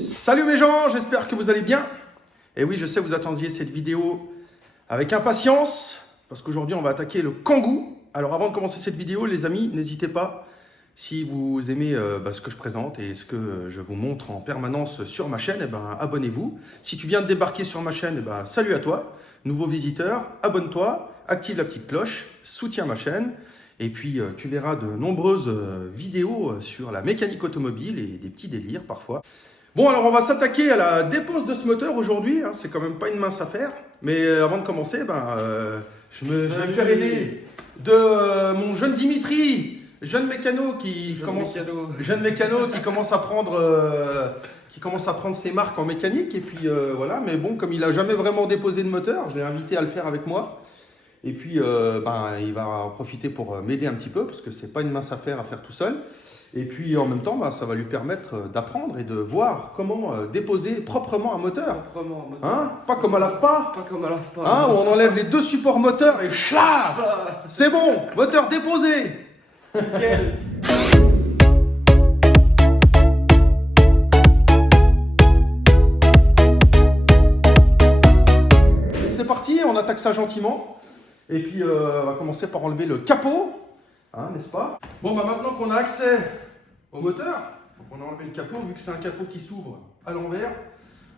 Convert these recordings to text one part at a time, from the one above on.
Salut mes gens, j'espère que vous allez bien. Et oui, je sais, vous attendiez cette vidéo avec impatience, parce qu'aujourd'hui, on va attaquer le Kangoo. Alors avant de commencer cette vidéo, les amis, n'hésitez pas, si vous aimez ce que je présente et ce que je vous montre en permanence sur ma chaîne, abonnez-vous. Si tu viens de débarquer sur ma chaîne, salut à toi. Nouveau visiteur, abonne-toi, active la petite cloche, soutiens ma chaîne. Et puis, tu verras de nombreuses vidéos sur la mécanique automobile et des petits délires parfois. Bon, alors on va s'attaquer à la dépose de ce moteur aujourd'hui. Hein, c'est quand même pas une mince affaire. Mais avant de commencer, je vais me faire aider de mon jeune Dimitri, jeune mécano qui commence à prendre ses marques en mécanique. Et puis voilà, mais bon, comme il n'a jamais vraiment déposé de moteur, je l'ai invité à le faire avec moi. Et puis, il va en profiter pour m'aider un petit peu, parce que c'est pas une mince affaire à faire tout seul. Et puis, en même temps, ça va lui permettre d'apprendre et de voir comment déposer proprement un moteur. Hein, pas comme à l'AFPA. Pas comme à l'AFPA. Hein, où on enlève les deux supports moteurs et chlap, c'est bon, moteur déposé. Nickel. C'est parti, on attaque ça gentiment. Et puis, on va commencer par enlever le capot, hein, n'est-ce pas? Bon, maintenant qu'on a accès au moteur, donc on a enlevé le capot, vu que c'est un capot qui s'ouvre à l'envers,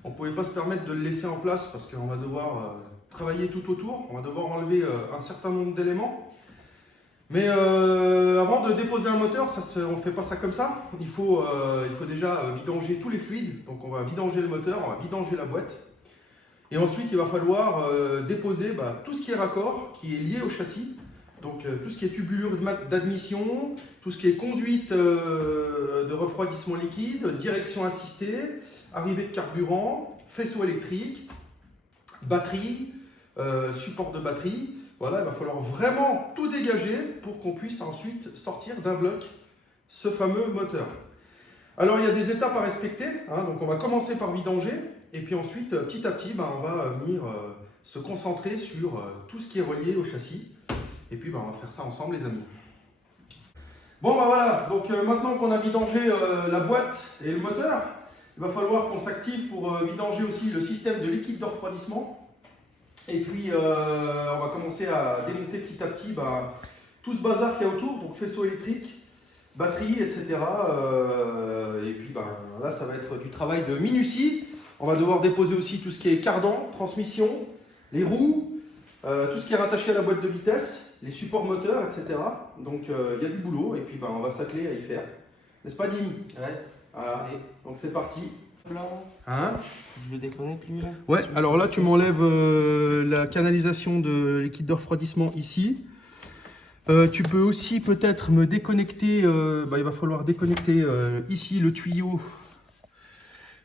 on ne pouvait pas se permettre de le laisser en place parce qu'on va devoir travailler tout autour, on va devoir enlever un certain nombre d'éléments. Mais avant de déposer un moteur, on ne fait pas ça comme ça. Il faut déjà vidanger tous les fluides. Donc on va vidanger le moteur, on va vidanger la boîte. Et ensuite, il va falloir déposer tout ce qui est raccord, qui est lié au châssis. Donc tout ce qui est tubulure d'admission, tout ce qui est conduite de refroidissement liquide, direction assistée, arrivée de carburant, faisceau électrique, batterie, support de batterie. Voilà, il va falloir vraiment tout dégager pour qu'on puisse ensuite sortir d'un bloc ce fameux moteur. Alors il y a des étapes à respecter, hein, donc on va commencer par vidanger. Et puis ensuite, petit à petit, on va venir se concentrer sur tout ce qui est relié au châssis. Et puis, on va faire ça ensemble, les amis. Bon, voilà. Donc, maintenant qu'on a vidangé la boîte et le moteur, il va falloir qu'on s'active pour vidanger aussi le système de liquide de refroidissement. Et puis, on va commencer à démonter petit à petit tout ce bazar qu'il y a autour. Donc, faisceau électrique, batterie, etc. Et puis, là, ça va être du travail de minutie. On va devoir déposer aussi tout ce qui est cardan, transmission, les roues, tout ce qui est rattaché à la boîte de vitesse, les supports moteurs, etc. Donc il y a du boulot et puis on va s'atteler à y faire. N'est-ce pas, Dim? Ouais. Voilà. Donc c'est parti. Là, Hein? je le déconnecte lui là. Ouais, alors là tu m'enlèves la canalisation de liquide de refroidissement ici. Tu peux aussi peut-être me déconnecter, il va falloir déconnecter ici le tuyau.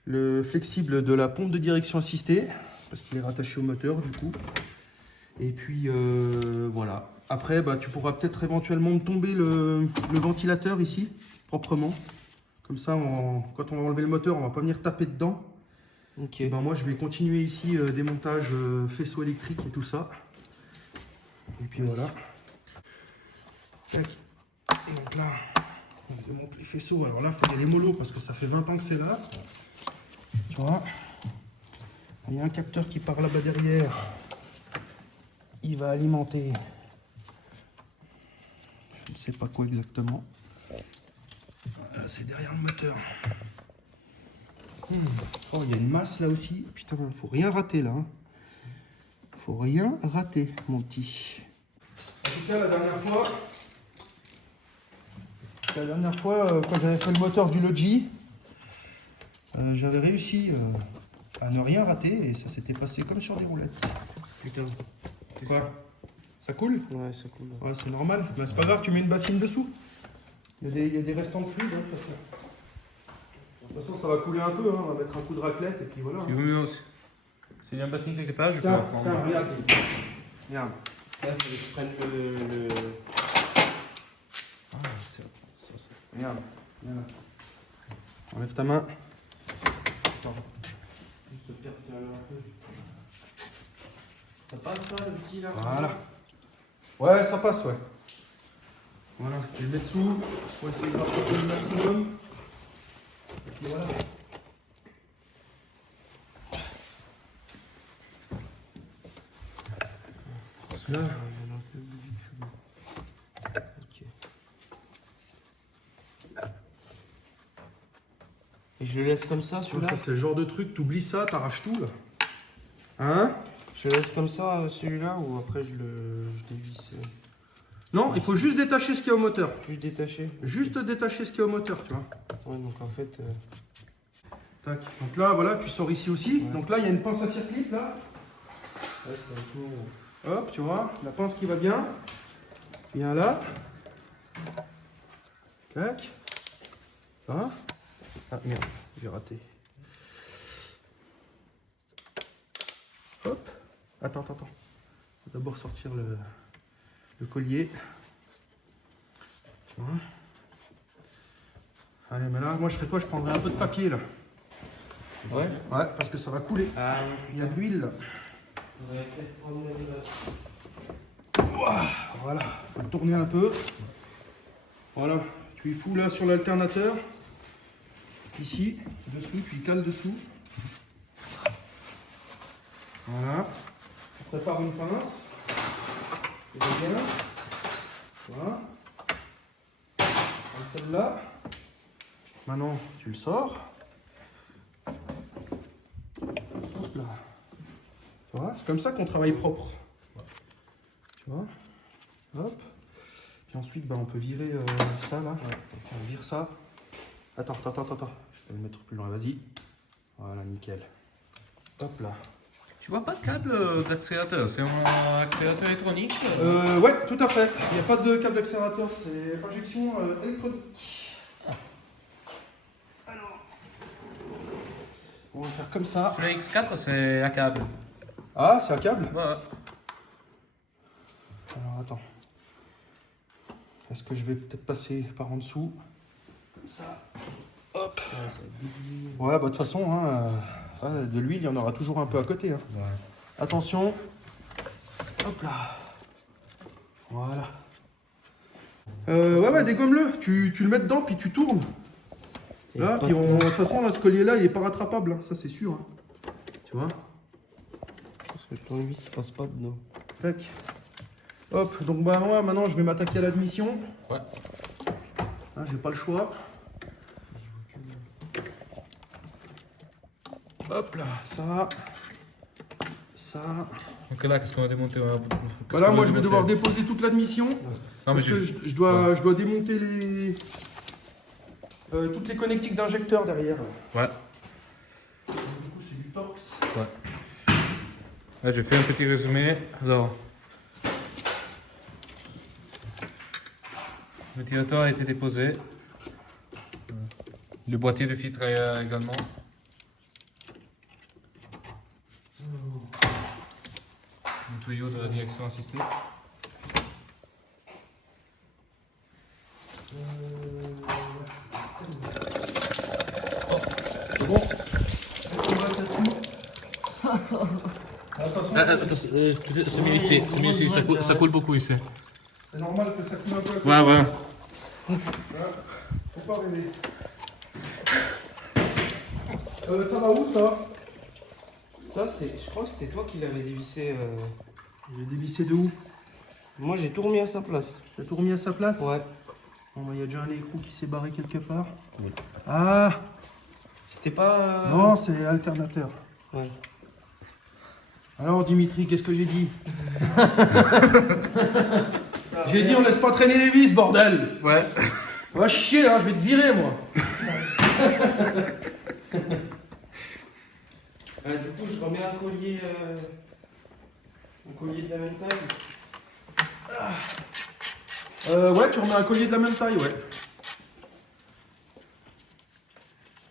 Le flexible de la pompe de direction assistée, parce qu'il est rattaché au moteur du coup. Et puis voilà. Après, tu pourras peut-être éventuellement tomber le ventilateur ici, proprement. Comme ça, quand on va enlever le moteur, on va pas venir taper dedans. Ok. Moi, je vais continuer ici démontage faisceau électrique et tout ça. Et puis voilà. Donc là, on démonte les faisceaux. Alors là, il faut y aller mollo parce que ça fait 20 ans que c'est là. Tu vois, il y a un capteur qui part là-bas derrière. Il va alimenter. Je ne sais pas quoi exactement. Voilà, c'est derrière le moteur. Oh, il y a une masse là aussi. Putain, il faut rien rater là. Faut rien rater, mon petit. En tout cas, la dernière fois, quand j'avais fait le moteur du Logi, j'avais réussi à ne rien rater et ça s'était passé comme sur des roulettes. Putain. Quoi? Ça coule? Ouais, ça coule. Ouais, c'est normal. Mais c'est pas grave, tu mets une bassine dessous. Il y a des restants de fluide, de toute façon. De toute façon, ça va couler un peu. On va mettre un coup de raclette et puis voilà. Si vous voulez aussi. C'est bien bassine quelque part, je peux en prendre. Tiens, regarde. Regarde. Là, il faut que je prenne le... Ah, c'est ça. Regarde. Regarde. Enlève ta main. Attends. Juste faire tirer un peu. Ça passe ça, le petit là? Voilà. Ouais, ça passe, ouais. Voilà, je le mets dessous pour essayer de rapprocher le maximum. Et puis voilà. Là. Il y en a un peu vite chelou. Ok. Et je le laisse comme ça, celui-là? Ça, c'est le genre de truc, t'oublies ça, t'arraches tout, là. Hein? Je le laisse comme ça, celui-là, ou après je dévisse? Non, il faut juste détacher ce qu'il y a au moteur. Juste détacher? Juste détacher ce qu'il y a au moteur, tu vois. Ouais, donc en fait... Tac. Donc là, voilà, tu sors ici aussi. Ouais. Donc là, il y a une pince à circlip, là. Ouais, c'est un peu... Hop, tu vois, la pince qui va bien. Viens là. Tac. Là. Ah merde, j'ai raté. Hop. Attends. On va d'abord sortir le collier. Tu vois. Allez, mais là, moi je serais toi, je prendrais un peu de papier là. Ouais? Ouais, parce que ça va couler. Ah, Il y a de l'huile là. on va peut-être prendre Voilà, faut le tourner un peu. Voilà, tu y fous là sur l'alternateur. Ici, dessous, tu y cales dessous. Voilà. Tu prépares une pince. Et bien. Voilà. Comme celle-là. Maintenant, tu le sors. Hop là. Tu vois, c'est comme ça qu'on travaille propre. Tu vois. Hop. Puis ensuite, bah, on peut virer ça là. On vire ça. Attends. Je vais le mettre plus loin, vas-y. Voilà, nickel. Hop là. Tu vois pas de câble d'accélérateur, c'est un accélérateur électronique. Ouais, tout à fait. Il n'y a pas de câble d'accélérateur, c'est injection électronique. Alors, on va faire comme ça. Sur la X4, c'est à câble. Ah, c'est un câble? Ouais. Alors, attends. Est-ce que je vais peut-être passer par en dessous? Comme ça. Hop. Ouais, bah de toute façon, hein, de l'huile, il y en aura toujours un peu à côté. Hein. Ouais. Attention. Hop là. Voilà. Ouais, dégomme-le. Tu le mets dedans, puis tu tournes. Là, puis de toute façon, là, ce collier-là, il est pas rattrapable. Hein, ça, c'est sûr. Hein. Tu vois? Parce que le tournevis, il passe pas dedans. Tac. Hop, donc bah moi maintenant je vais m'attaquer à l'admission. Ouais. Hein, j'ai pas le choix. Hop là, ça. Donc là, qu'est-ce qu'on va démonter? Voilà, moi je vais devoir déposer toute l'admission. Non, Parce que je dois démonter les. Toutes les connectiques d'injecteurs derrière. Ouais. Du coup c'est du Torx. Là, je fais un petit résumé. Alors, le ventilateur a été déposé. Le boîtier de filtre également. Le tuyau de la direction assistée. C'est bon. C'est mieux ici, ça coule beaucoup ici. C'est normal que ça coule un peu. Ouais. Faut pas rêver. Ça va où ça? Ça, je crois que c'était toi qui l'avais dévissé. J'ai dévissé de où? Moi, j'ai tout remis à sa place. T'as tout remis à sa place? Ouais. Bon, bah, y a déjà un écrou qui s'est barré quelque part. Oui. Ah! C'était pas... Non, c'est alternateur. Ouais. Alors, Dimitri, qu'est-ce que j'ai dit? J'ai dit, on laisse pas traîner les vis, bordel! Ouais. Va chier, hein, je vais te virer, moi! Du coup, je remets un collier de la même taille. Ouais, tu remets un collier de la même taille, ouais.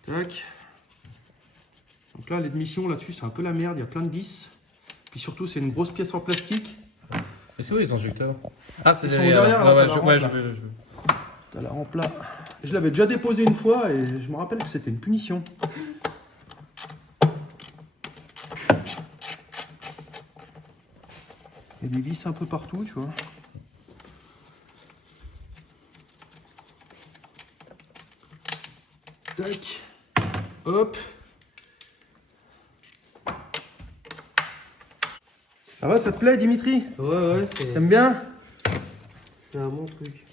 Tac. Donc là, l'admission là-dessus, c'est un peu la merde, il y a plein de vis. Puis surtout, c'est une grosse pièce en plastique. Et c'est où les injecteurs? Ah, c'est Ils sont derrière. derrière, là, Ouais, t'as la je rampe, veux. T'as la rampe là. Je l'avais déjà déposé une fois et je me rappelle que c'était une punition. Il y a des vis un peu partout, tu vois. Tac. Hop. Ça va, ça te plaît, Dimitri? Ouais, c'est. T'aimes bien? C'est un bon truc.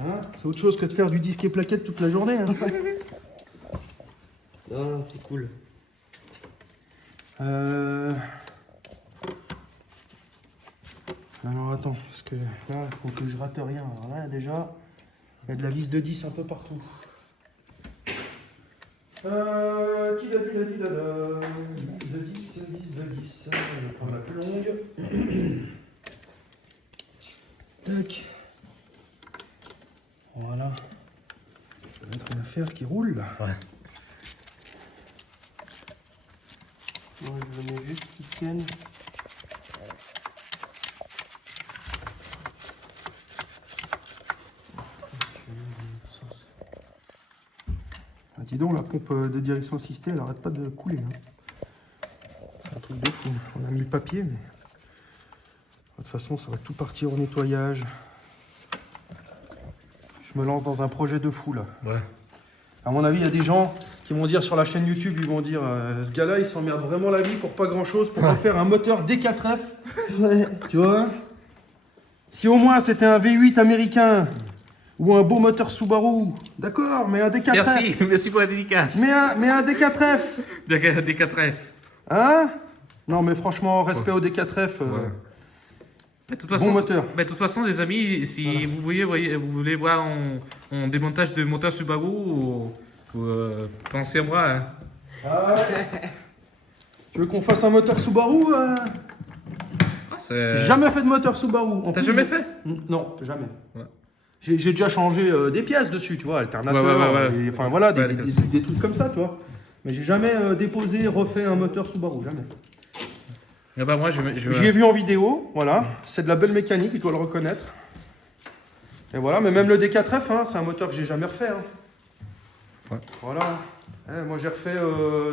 Hein? C'est autre chose que de faire du disque et plaquette toute la journée. Hein. Non, c'est cool. Alors attends, parce que là, il faut que je rate rien. Alors là, déjà, il y a de la vis de 10 un peu partout. Tidadidadidada. Vis de 10, vis de 10. Je vais prendre la plus longue. Tac. Voilà. Ça va être une affaire qui roule là. Ouais. Moi, je le mets juste qui tienne. Ah, dis donc, la pompe de direction assistée, elle arrête pas de couler. Hein. C'est un truc de fou. On a mis le papier, mais... De toute façon, ça va tout partir au nettoyage. Je me lance dans un projet de fou, là. Ouais. À mon avis, il y a des gens qui vont dire sur la chaîne YouTube, ils vont dire ce gars-là, il s'emmerde vraiment la vie pour pas grand-chose, pour refaire un moteur D4F. Ouais. Tu vois? Si au moins c'était un V8 américain ou un beau moteur Subaru, d'accord, mais un D4F. Merci, merci pour la dédicace. Mais un D4F. Des 4F. Hein? Non, mais franchement, respect au D4F. Ouais. Mais de toute Bon façon, moteur. Mais de toute façon, les amis, si vous voulez voir en démontage de moteur Subaru, pensez à moi. Hein. Ah ouais. Tu veux qu'on fasse un moteur Subaru Jamais fait de moteur Subaru. En T'as plus, jamais fait? Non, jamais. Ouais. J'ai déjà changé des pièces dessus, tu vois, alternateur, Ouais. et, enfin voilà, Ouais, des trucs comme ça, tu vois. Mais j'ai jamais déposé, refait un moteur Subaru, jamais. Ah bah moi, J'y ai vu en vidéo, voilà. C'est de la belle mécanique, je dois le reconnaître. Et voilà, mais même le D4F, hein, c'est un moteur que j'ai jamais refait. Hein. Ouais. Voilà. Moi, j'ai refait,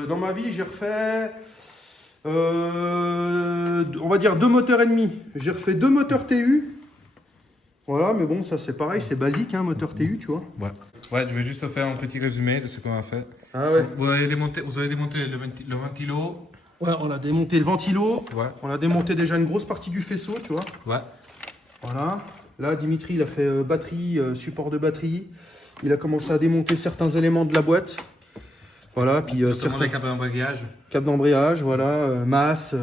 dans ma vie, j'ai refait, on va dire 2 moteurs et demi. J'ai refait 2 moteurs TU. Voilà, mais bon, ça c'est pareil, c'est basique, hein, moteur TU, tu vois. Ouais, je vais juste faire un petit résumé de ce qu'on a fait. Ah ouais. Vous avez démonté le ventilo. Ouais, on a démonté le ventilo. Ouais. On a démonté déjà une grosse partie du faisceau, tu vois. Ouais. Voilà. Là, Dimitri, il a fait batterie, support de batterie. Il a commencé à démonter certains éléments de la boîte. Voilà, puis Notamment les câbles d'embrayage. câbles d'embrayage, voilà, masse,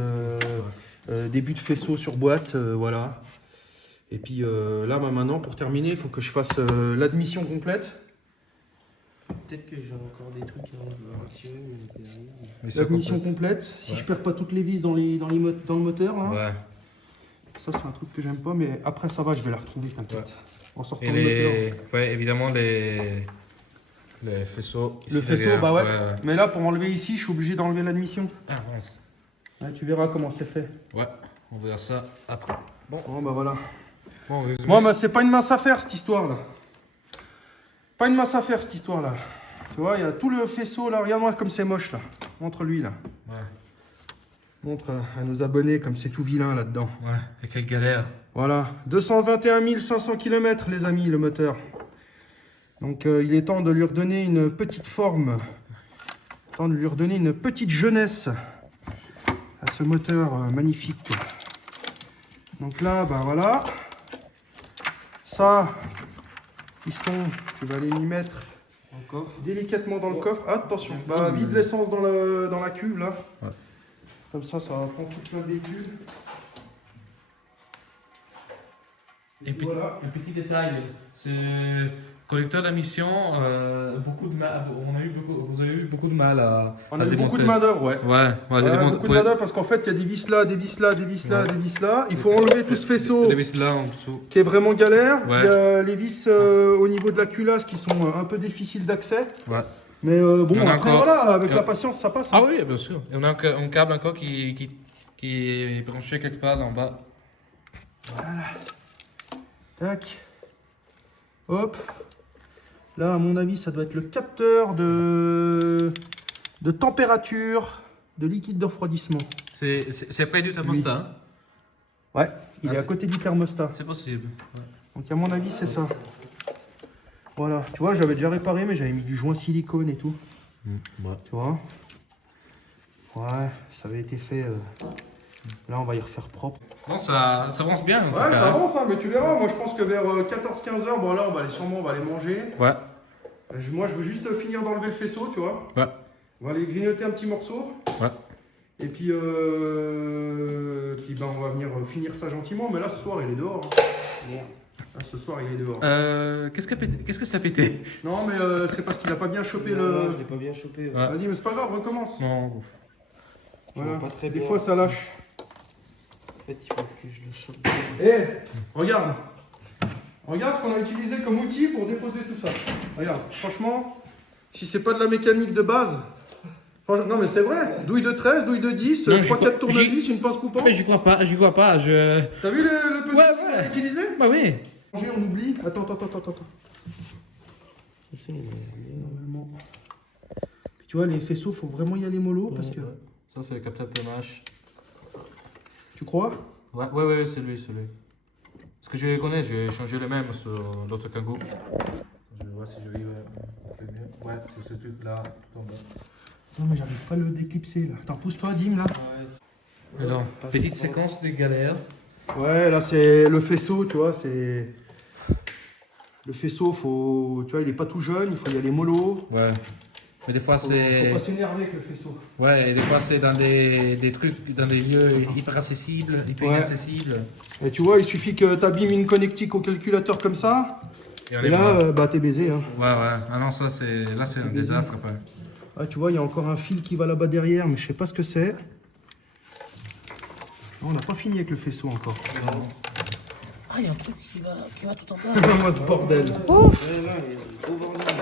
début de faisceau sur boîte, voilà. Et puis là, maintenant, pour terminer, il faut que je fasse l'admission complète. Peut-être que j'ai encore des trucs à retirer, mais L'admission complète. Si Ouais. je perds pas toutes les vis dans le moteur, là. Ouais. Ça, c'est un truc que j'aime pas, mais après, ça va, je vais la retrouver, t'inquiète. Ouais. En sortant Et le moteur. ouais, évidemment, les faisceaux. Le ici faisceau, derrière. bah ouais. Mais là, pour enlever ici, je suis obligé d'enlever l'admission. Ah, mince. Ouais, tu verras comment c'est fait. Ouais, on verra ça après. Bon, bah voilà. Bon, résumé. Moi, bah, c'est pas une mince affaire, cette histoire-là. Pas une mince affaire, cette histoire-là. Tu vois, il y a tout le faisceau, là. Regarde-moi comme c'est moche, là. Montre-lui, là. Ouais, Montre à nos abonnés comme c'est tout vilain, là-dedans. ouais. Et quelle galère. Voilà. 221 500 km, les amis, le moteur. Donc, il est temps de lui redonner une petite forme. Temps de lui redonner une petite jeunesse à ce moteur magnifique. Donc là, bah voilà. Ça, piston, tu vas aller m'y mettre en coffre. délicatement dans le coffre. Attention, bah vide l'essence dans la cuve là. Ouais. Comme ça va prendre tout plein de véhicule. Et petit, Voilà. un petit détail, c'est collecteur d'émission, vous avez eu beaucoup de mal à On a eu démonter. beaucoup de main d'œuvre, ouais. Ouais, Ouais, les démonter. beaucoup de main d'œuvre parce qu'en fait il y a des vis là, des vis là, des vis là, Ouais. des vis là. Il faut enlever tout ce faisceau Les vis là en dessous. qui est vraiment galère. Ouais. Il y a les vis au niveau de la culasse qui sont un peu difficiles d'accès. Ouais. Mais bon, On a après encore- voilà, avec Ouais. la patience ça passe. hein. Ah oui, bien sûr. Et on a un câble encore qui est branché quelque part en bas. Tac. Hop. Là, à mon avis, ça doit être le capteur de température de liquide de refroidissement. C'est près du thermostat. Hein. Ouais, il Ah, est à c'est- côté du thermostat. C'est possible. Ouais. Donc, à mon avis, c'est ça. Voilà. Tu vois, j'avais déjà réparé, mais j'avais mis du joint silicone et tout. Ouais. Tu vois. Ouais, ça avait été fait Là, on va y refaire propre. Non, ça avance bien. en tout Ouais, cas, ça hein. avance, hein, mais tu verras. Moi, je pense que vers 14-15 heures, bon là, on va aller manger. Ouais, Moi, je veux juste finir d'enlever le faisceau, tu vois. ouais, On va aller grignoter un petit morceau. ouais. Et puis, ben, on va venir finir ça gentiment. Mais là, ce soir, il est dehors. Hein. Là, ce soir, il est dehors. Qu'est-ce que ça a pété? Non, mais c'est parce qu'il a pas bien chopé Non, le... je l'ai pas bien chopé. Ouais. Vas-y, mais c'est pas grave, recommence. Non. Voilà. Pas très Des bien. fois, ça lâche. En fait, il faut que je le chope bien. Eh, regarde. Regarde ce qu'on a utilisé comme outil pour déposer tout ça. Regarde, franchement, si c'est pas de la mécanique de base... Non, mais c'est vrai. Douille de 13, douille de 10, Non, 3-4 tournevis, une pince coupante. Mais j'y crois pas, je... T'as vu le petit Ouais, truc qu'on a ouais. utilisé? Bah oui. On oublie. Attends. Normalement. Puis tu vois, les faisceaux, faut vraiment y aller mollo parce que. Ça, c'est le capteur TMH. Tu crois? Ouais, c'est lui. Parce que je les connais, j'ai changé les mêmes sur l'autre Kangoo. Je vois si je vais mieux. Ouais, c'est ce truc-là, tout en bas. Non, mais j'arrive pas à le déclipser là. Attends, pousse-toi, Dim là. Alors, petite séquence de galère. Ouais, là, c'est le faisceau, tu vois, c'est. Le faisceau, faut. Tu vois, il est pas tout jeune, il faut y aller mollo. Ouais. Mais des fois, Faut c'est. pas s'énerver avec le faisceau. Ouais, et des fois, c'est dans des trucs, dans des lieux hyper accessibles, hyper Ouais. inaccessibles. Et tu vois, il suffit que t'abîmes une connectique au calculateur comme ça. on Et est là, mort. bah, t'es baisé. Hein. Ouais. Ah non, ça, c'est. Là, c'est un désastre après. Ah, tu vois, il y a encore un fil qui va là-bas derrière, mais je sais pas ce que c'est. Non, on n'a pas fini avec le faisceau encore. Ah, il y a un truc qui va tout en bas. Regarde-moi ce bordel. Ouais, là, il y a un gros bordel.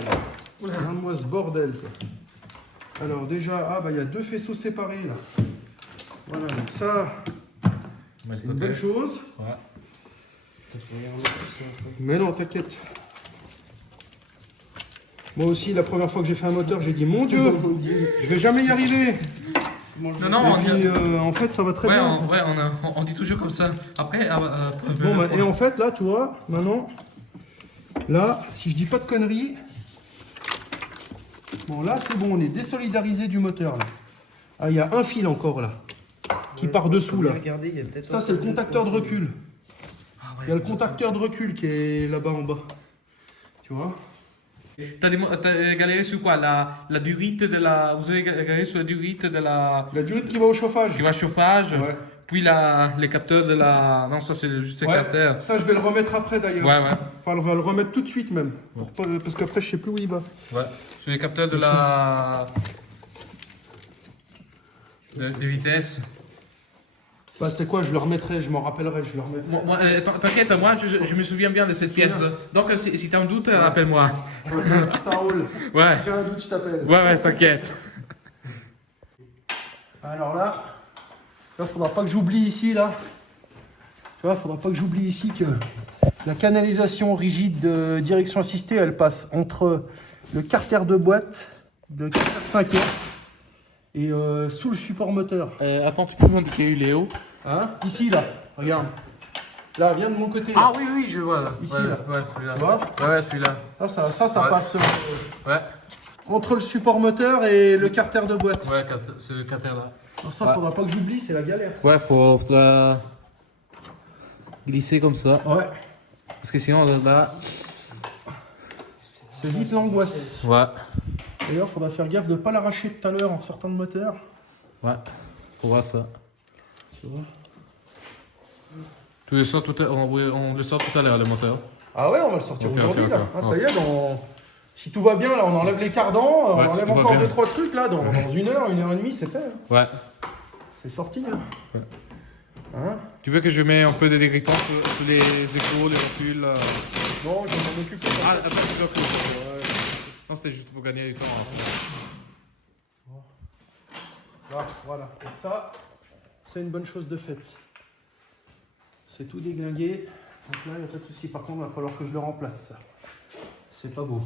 Regarde-moi ce bordel. Quoi. Alors déjà, il y a deux faisceaux séparés là. Voilà, donc ça, c'est une bonne chose. Ouais. Mais non, t'inquiète. Moi aussi, la première fois que j'ai fait un moteur, j'ai dit mon Dieu, je vais jamais y arriver. Non, Et puis, en fait, ça va très bien. On dit toujours comme ça. Après, Bon, bah, et en fait, là, tu vois, maintenant, là, si je dis pas de conneries, bon, là, c'est bon, on est désolidarisé du moteur, là. Ah, il y a un fil encore, là, qui part dessous, là. Regardez, il y a peut-être Ça, c'est le contacteur de recul. Il y a le contacteur de recul qui est là-bas en bas. Tu vois? T'as galéré sur quoi? La durite de la. Vous avez galéré sur la durite de la. La durite qui va au chauffage. Qui va chauffage. Ouais. Puis les capteurs de la. Non, ça c'est juste les Ouais, capteurs. ça, je vais le remettre après, d'ailleurs. Ouais. Enfin, on va le remettre tout de suite, même. Parce qu'après, je sais plus où il va. Ouais. Sur les capteurs de la. De vitesse. Bah, tu sais quoi, je le remettrai, je m'en rappellerai, je le remettrai. T'inquiète, moi je me souviens bien de cette pièce. Donc si t'as un doute, appelle-moi. Ça roule. Ouais. J'ai un doute, je t'appelle. Ouais, t'inquiète. Alors là, faudra pas que j'oublie ici, là. Tu vois, faudra pas que j'oublie ici que la canalisation rigide de direction assistée, elle passe entre le carter de boîte de 4-5 et sous le support moteur. Attends, tu peux me montrer Léo? Hein? Ici, là. Regarde. Là, viens de mon côté. Ah Là. oui, je vois là. Ici, ouais, là. Ouais, celui-là. Tu vois? Ouais, celui-là. Ça Ouais. passe Ouais. entre le support moteur et le carter de boîte. Ouais, ce carter-là. Alors ça, faudra pas que j'oublie, c'est la galère. Ça. Ouais, faudra glisser comme ça. Ouais. Parce que sinon, là. C'est vite l'angoisse. Ouais. D'ailleurs, faudra faire gaffe de pas l'arracher tout à l'heure en sortant de moteur. Ouais. Faut voir ça. Tu vois? Tu le sors on le sort tout à l'heure, le moteur. Ah ouais, on va le sortir Ok, aujourd'hui ok, là. ok. Ah, ça y est, si tout va bien là, on enlève les cardans, Ouais, on si enlève tout va encore bien. 2-3 trucs là, dans 1 heure, 1h30, c'est fait. Hein. Ouais. C'est sorti là. Ouais. Hein? Tu veux que je mette un peu de dégrippant sur les échos, les reculs Non, je vais m'en occuper. Ah, après tu dois couper. Non, c'était juste pour gagner du temps. Là, voilà. Et ça, c'est une bonne chose de faite. C'est tout déglingué. Donc là, il n'y a pas de souci. Par contre, il va falloir que je le remplace. Ça. C'est pas beau.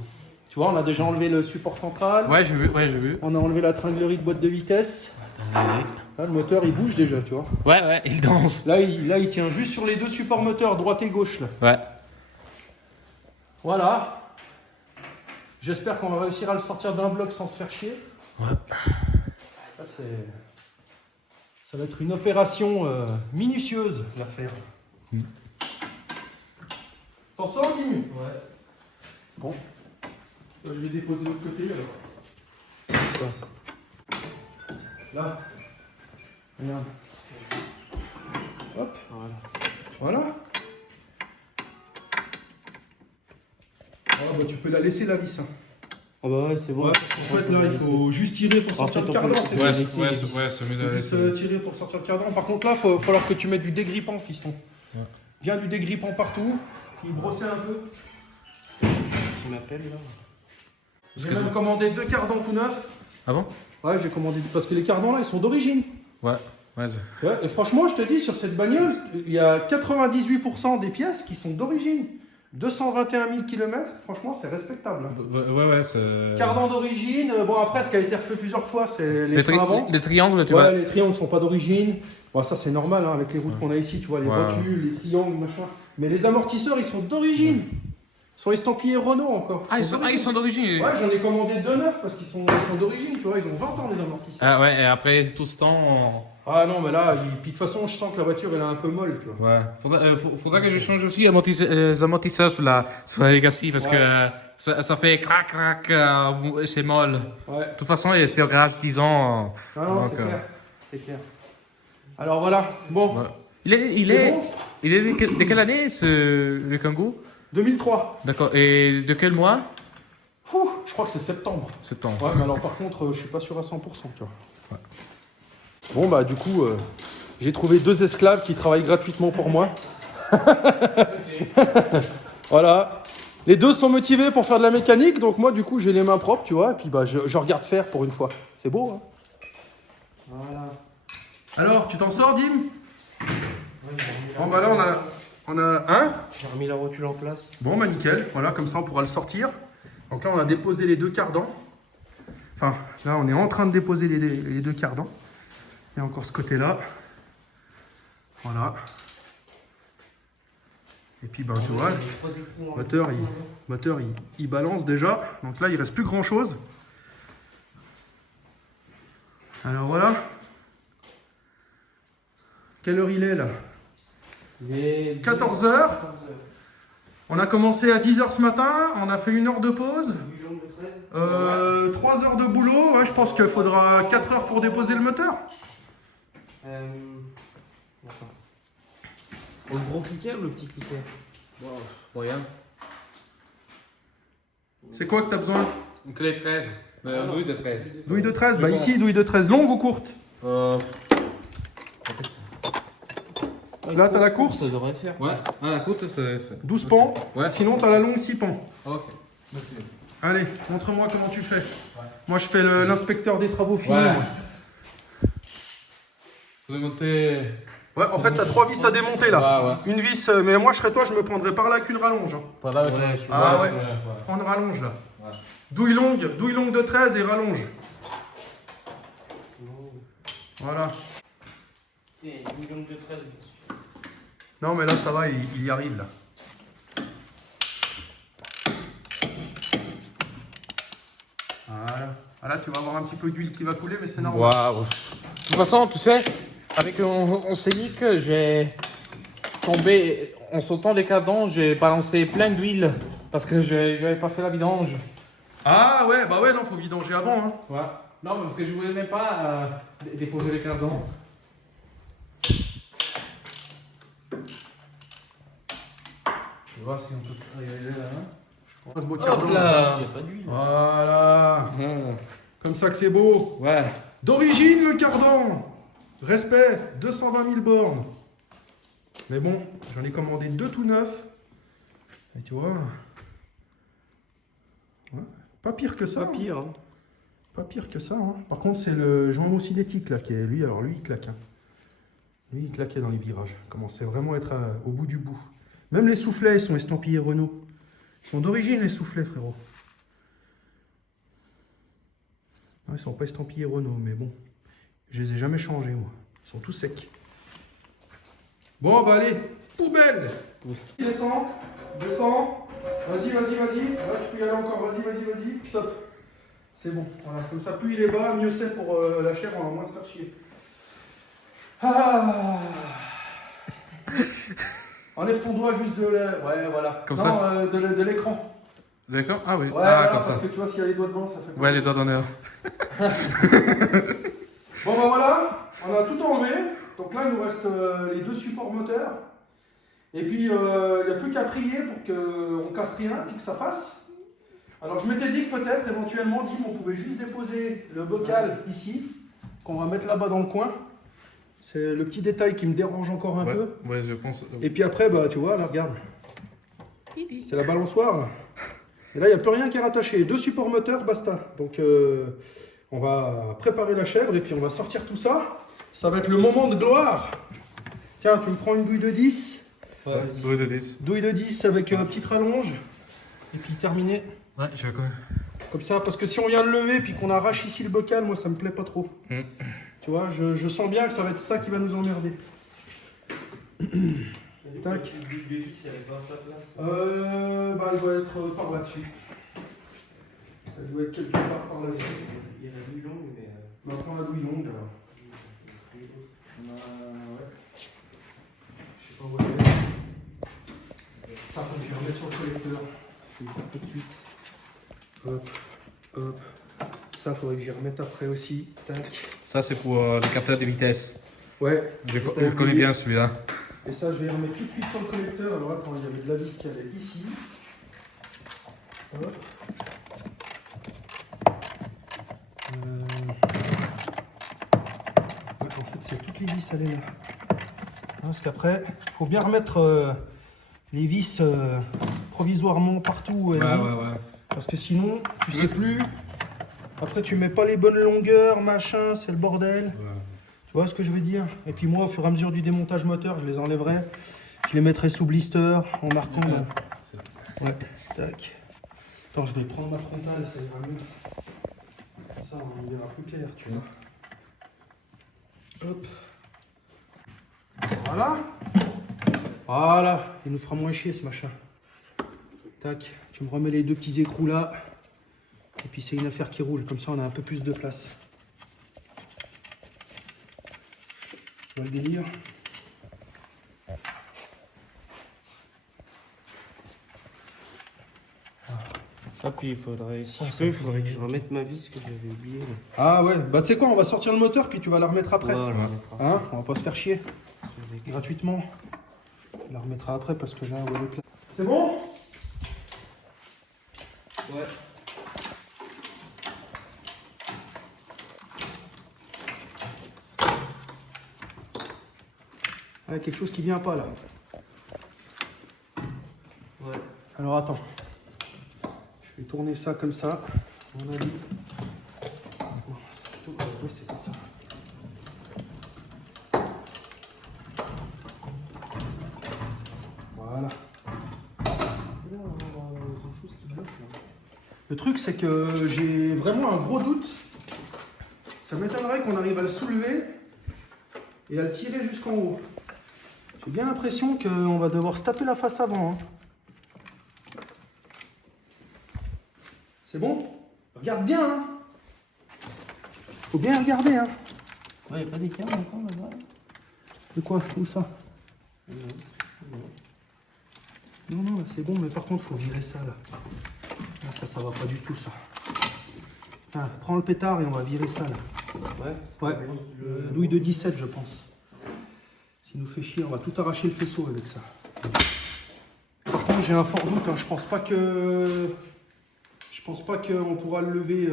Tu vois, on a déjà enlevé le support central. Ouais, j'ai vu. On a enlevé la tringlerie de boîte de vitesse. Là, le moteur, il bouge déjà, tu vois. Ouais, il danse. Là, il tient juste sur les deux supports moteurs, droite et gauche. Là. Ouais. Voilà. J'espère qu'on va réussir à le sortir d'un bloc sans se faire chier. Ouais. Ça, Ça va être une opération minutieuse, l'affaire. T'en sors, Jimmy? Ouais. Bon. Je vais déposer de l'autre côté, alors. Là. Regarde. Hop. Voilà. Ah, bah, tu peux la laisser, la vis. Hein. Ah bah ouais, c'est bon. Ouais, en fait, là, il faut juste tirer pour sortir le cardan. C'est Ouais, mieux. c'est mieux de Juste laisser. tirer pour sortir le cardan. Par contre, là, il va falloir que tu mettes du dégrippant, fiston. Ouais. Bien du dégrippant partout. Puis brosser un peu. Tu m'appelles là? J'ai même commandé 2 cardans tout neufs. Ah bon? Ouais, j'ai commandé. Parce que les cardans, là, ils sont d'origine. Ouais. Ouais, et franchement, je te dis, sur cette bagnole, il y a 98% des pièces qui sont d'origine. 221 000 km, franchement, c'est respectable. Ouais, c'est. Cardan d'origine, bon, après, ce qui a été refait plusieurs fois, c'est les freins avant. Les triangles, tu Ouais, vois. les triangles sont pas d'origine. Bon, ça, c'est normal, hein, avec les routes qu'on a ici, tu vois, les Ouais. rotules, les triangles, machin. Mais les amortisseurs, ils sont d'origine. Ils sont estampillés Renault encore. Ah, ils sont d'origine. Ouais, j'en ai commandé 2 neufs parce qu'ils sont d'origine, tu vois, ils ont 20 ans les amortisseurs. Ah ouais, et après tout ce temps. Ah non, mais là, puis de toute façon, je sens que la voiture, elle est un peu molle, tu vois. Ouais. Faudra que je change aussi les amortisseurs sur la Legacy parce Ouais. que ça fait crac, crac, c'est molle. Ouais. De toute façon, c'était au garage 10 ans. Ah non, Donc, c'est clair. C'est clair. Alors voilà, bon, Ouais. Il c'est est bon. de quelle année le Kangoo? 2003. D'accord. Et de quel mois? Ouh, je crois que c'est septembre. Septembre. Ouais, mais alors par contre, je suis pas sûr à 100%, tu vois. Ouais. Bon, bah du coup, j'ai trouvé 2 esclaves qui travaillent gratuitement pour moi. Voilà. Les 2 sont motivés pour faire de la mécanique, donc moi, du coup, j'ai les mains propres, tu vois, et puis bah, je regarde faire pour une fois. C'est beau, hein. Voilà. Alors, tu t'en sors, Dim? Bon, bah là, on a un. J'ai remis la rotule en place. Bon, bah nickel, voilà, comme ça on pourra le sortir. Donc là, on a déposé les 2 cardans. Enfin, là, on est en train de déposer les 2 cardans. Il y a encore ce côté-là. Voilà. Et puis, bah, tu vois, le moteur, il balance déjà. Donc là, il reste plus grand-chose. Alors voilà. Quelle heure il est, là? Il est 14 h. On a commencé à 10 h ce matin, on a fait 1 heure de pause, 3 heures de boulot, ouais, je pense qu'il faudra 4 heures pour déposer le moteur. Attends. Le gros cliquet ou le petit cliquet? Moyen. C'est quoi que tu as besoin? Une clé 13. Douille de 13. Douille de 13, bah ici, douille de 13, longue ou courte? Là, tu as la courte, Ça devrait faire. Ouais, la courte, c'est fait. 12 pans, Ouais. sinon tu as la longue 6 pans. Ok. Merci. Allez, montre-moi comment tu fais. Moi, je fais l'inspecteur des travaux finis. Ouais. moi. Faut démonter. Ouais, en fait, tu as 3 vis à démonter là. Ouais. Une vis, mais moi, je serais toi, je me prendrais par là qu'une rallonge. Hein. Pas là, Ouais, Ah ouais. ouais. Prendre rallonge là. Ouais. Douille longue de 13 et rallonge. Voilà. Ok, une million de 13. Non, mais là, ça va, il y arrive là. Voilà. Voilà, tu vas avoir un petit peu d'huile qui va couler, mais c'est normal. Waouh. De toute façon, tu sais, avec on s'est dit que j'ai tombé en sautant les cardans, j'ai balancé plein d'huile parce que j'avais pas fait la vidange. Ah ouais, bah ouais, non, faut vidanger avant. Hein. Ouais. Non, mais parce que je voulais même pas déposer les cardans. Je vois si on peut arriver là. On va se beau Hop cardan. là. Il n'y a pas d'huile. Voilà. Comme ça que c'est beau. Ouais. D'origine le cardan. Respect, 220 000 bornes. Mais bon, j'en ai commandé 2 tout neufs. Et tu vois, ouais, pas pire que ça. Pas pire. Hein. Pas pire que ça. Hein. Par contre, c'est le joint cinétique là qui est lui. Alors lui, il claque. Hein. Lui, il claquait dans les virages. Il commençait vraiment à être au bout du bout. Même les soufflets, ils sont estampillés Renault. Ils sont d'origine les soufflets, frérot. Non, ils sont pas estampillés Renault, mais bon. Je les ai jamais changés, moi. Ils sont tous secs. Bon, bah allez, poubelle. Descends, descends. Vas-y. Là, tu peux y aller encore. Vas-y. Stop. C'est bon. Voilà. Comme ça, plus il est bas, mieux c'est pour la chair, on va moins se faire chier. Ah. Enlève ton doigt juste de la... Ouais, voilà. Comme non, ça de l'écran. D'accord. Ah oui. Ouais, ah, voilà, comme parce ça. que tu vois, s'il y a les doigts devant, ça fait... Ouais, les doigts d'honneur. Bon, bah voilà, on a tout enlevé. Donc là, il nous reste les deux supports moteurs. Et puis, il n'y a plus qu'à prier pour qu'on casse rien et que ça fasse. Alors, je m'étais dit que peut-être, éventuellement, Dim, on pouvait juste déposer le bocal ici, qu'on va mettre là-bas dans le coin. C'est le petit détail qui me dérange encore un peu. Ouais, je pense. Et puis après, bah, tu vois, là, regarde. C'est la balançoire, là. Et là, il n'y a plus rien qui est rattaché. Deux supports moteurs, basta. Donc, on va préparer la chèvre et puis on va sortir tout ça. Ça va être le moment de gloire. Tiens, tu me prends une douille de 10. Ouais, douille de 10. Douille de 10 avec petite rallonge. Et puis terminé. Ouais, je vais quand même. Comme ça, parce que si on vient de lever puis qu'on arrache ici le bocal, moi, ça me plaît pas trop. Mm. Tu vois, je sens bien que ça va être ça qui va nous emmerder. Tac. Bah, elle doit être par là-dessus. Elle doit être quelque part par là-dessus. Il y a la douille longue, mais. On va prendre la douille longue alors. Ouais. Je sais pas où elle est. Ça, faut que je vais remettre sur le collecteur. Je vais le faire tout de suite. Hop, hop. Ça, faudrait que j'y remette après aussi. Tac. Ça, c'est pour le capteur de vitesse. Ouais. Je connais bien celui-là. Et ça, je vais y remettre tout de suite sur le collecteur. Alors attends, il y avait de la vis qui allait ici. Hop. Ouais, en fait, c'est toutes les vis, elle est là. Parce qu'après, il faut bien remettre les vis provisoirement partout où elles vont. Ouais. Parce que sinon, tu sais plus. Après, tu mets pas les bonnes longueurs, machin, c'est le bordel. Ouais. Tu vois ce que je veux dire? Et puis moi, au fur et à mesure du démontage moteur, je les enlèverai. Je les mettrai sous blister en marquant. Ouais, tac. Attends, je vais prendre ma frontale, ça ira mieux. Comme ça, on y verra plus clair, tu vois. Hop. Voilà. Voilà. Il nous fera moins chier ce machin. Tac. Tu me remets les deux petits écrous là. Et puis c'est une affaire qui roule. Comme ça, on a un peu plus de place. Tu vois le délire? Ça, puis il faudrait. Si je peux, il faudrait que je remette ma vis que j'avais oubliée. Là. Ah ouais. Bah tu sais quoi, on va sortir le moteur puis tu vas la remettre après. Ouais, on la remettra. Hein? On va pas se faire chier. Sur des- Gratuitement. On la remettra après parce que là, on va le plat. C'est bon? Ouais. Ouais, quelque chose qui vient pas là. Ouais. Alors attends. Je vais tourner ça comme ça. À mon avis. Oui, c'est comme ça. Voilà. Le truc, c'est que j'ai vraiment un gros doute. Ça m'étonnerait qu'on arrive à le soulever et à le tirer jusqu'en haut. J'ai bien l'impression qu'on va devoir se taper la face avant. Hein. C'est bon? Regarde bien, hein. Faut bien regarder, hein. Ouais, y'a pas d'écart encore là-bas. De quoi? Où ça? Non, là, c'est bon, mais par contre, faut virer ça, là. Là, ça va pas du tout, ça. Ah, prends le pétard et on va virer ça, là. Ouais. Ouais, le douille de 17, je pense. S'il nous fait chier, on va tout arracher le faisceau avec ça. Par contre, j'ai un fort doute, hein. Je pense pas qu'on pourra le lever.